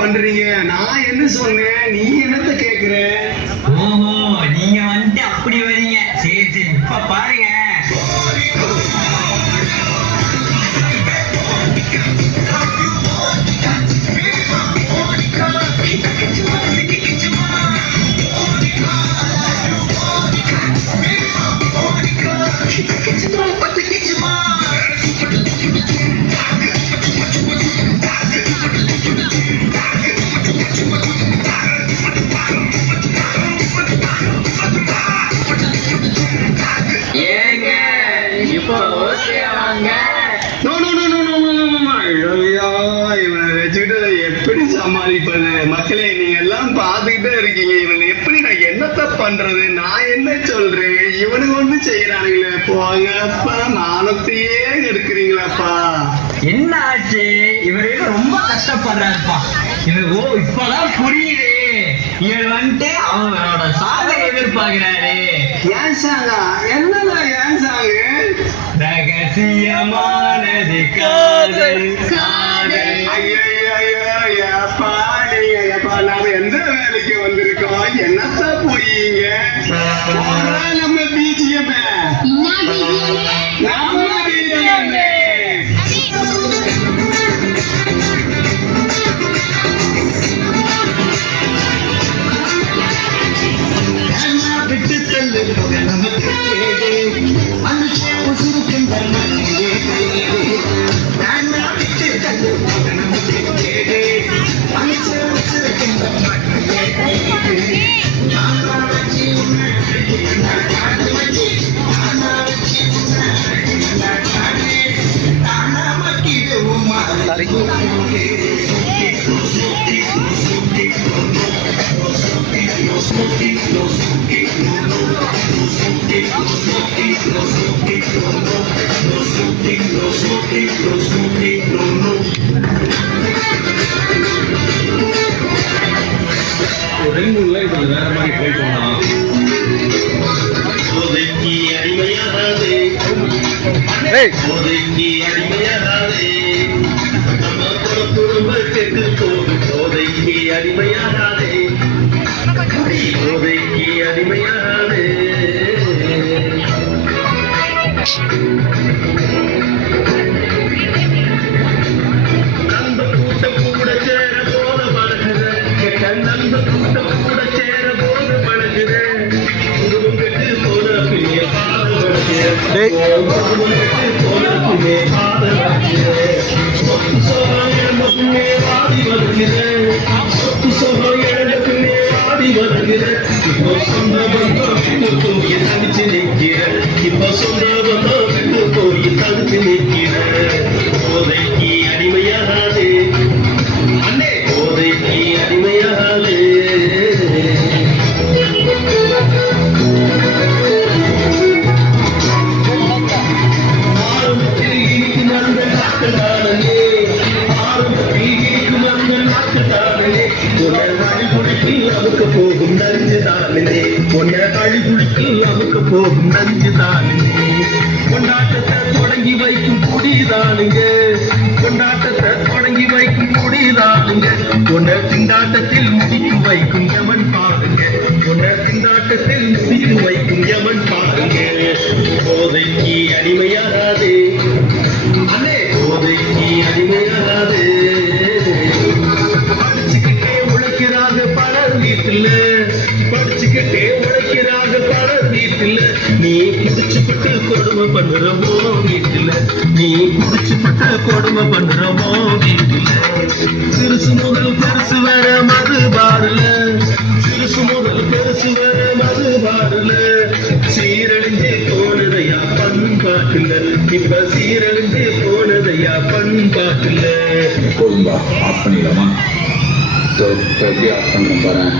பண்றீங்க? நான் என்ன சொன்னேன், நீ என்னத்த கேக்குற? ஓஹோ, நீங்க வந்துட்டு அப்படி வரீங்க. சரி சரி, இப்ப பாருங்க. எப்படி சமாளிப்பது? மக்களே, நீங்க எல்லாம் பாத்துக்கிட்டே இருக்கீங்க. இவன் எப்படி நான் என்னத்த பண்றது? நான் என்ன சொல்றேன், இவனுக்கு ஒண்ணு செய்யறானுங்களே. போங்க அப்பா, நாணத்தையே எடுக்கிறீங்களாப்பா. என்ன ஆச்சு? இவரு ரொம்ப கஷ்டப்படுறாருப்பா. இவர் இப்பதான் புரியுது. இவர் வந்துட்டு அவனோட சாதனை எதிர்பார்க்கிறாரு. ஏன் சாங்கா? என்னடா ஏன் சாங்கு? ரகசியமானது காதல் காதல். ஐயப்பா, நாம எந்த வேலைக்கு வந்திருக்கோம்? என்னத்த புரியுங்க? நம்ம பிஜிஎம் விட்டு தள்ளு நமக்கு மனுஷன் உசுருக்கும் விட்டு தள்ளு நமக்கு மனுஷன் உசுருக்கும் ரெண்டு இதுல வேற மாதிரி ட்ரை பண்ணலாம். ஒதுக்கி அடிமையாகாதே, ஒதுக்கி அடிமையாகாதே, நம்ம குடும்ப கெட்டு போகும். ஒதுக்கி அடிமையாகாதே, ஒதுக்கி அடிமையாகாதே. நண்ப கூட்டம் கூட சேர போல பழகுற, நண்ப கூட்டம் கூட சேர போல பழகுற, குடும்பம் கெட்டு போன பின்னே பாடுபடுகிற, குடும்பம் கெட்டு போன பின்னே பாடுபடுகிற, சொத்து சோகம் இழந்த பின்னே வாடி வருகிற, சொத்து சோகம் இழந்த பின்னே வாடி வருகிற, இப்போ சொந்த பந்தம் விட்டு போய் தனிச்சு நிற்கிற, இப்போ சொந்த பந்தம் விட்டு போய் தனிச்சு நிற்கிற. போதைக்கு அடிமையாகாதே அண்ணே, போதைக்கு அடிமையாகாதே. ஆரம்பத்தில் இனிக்கு நடந்த நாட்டுதானே, ஆரம்பத்தில் இனிக்கு நடந்த நாட்டுதானே, உன்னை அழிகுடிக்கில் அமுக்க போகும் நஞ்சுதானே, உன்னை அழிகுடிக்கில் அமுக்க போகும் நஞ்சுதானே. கொண்டாட்டத்தை தொடங்கி வைக்கும் குடிதானுங்க, கொண்டாட்டத்தை தொடங்கி வைக்கும் குடிதானுங்க, உன்னை திண்டாட்டத்தில் முடித்து வைக்கும் யமன் பாருங்க, உன்னை திண்டாட்டத்தில் முடித்து வைக்கும் யமன் பாருங்க. போதைக்கு அடிமையாகாதே அண்ணே, போதைக்கு அடிமையாகாதே. படிச்சுக்கிட்டே உழைக்கிறாங்க பலர் வீட்டுல, படிச்சுக்கிட்டே உழைக்கிறாங்க பலர் வீட்டுல, நீ குடிச்சுப்பட்டு கொடுமை பண்ணுறமோ வீட்டுல, நீ குடிச்சுப்பட்டு கொடுமை பண்ணுறமோ வீட்டுல. சிறுசு முதல் பெருசு வர மது பாருல, சிறுசு முதல் பெருசு வர மது பாருல, சீரழிஞ்சு போனதையா பண்பாட்டுல, இப்ப சீரழிஞ்சு போனதையா பண்பாட்டுல. போதும்பா, ஆஃப் பண்ணிடலாமா? எப்படி ஆஃப் பண்ண போறேன்?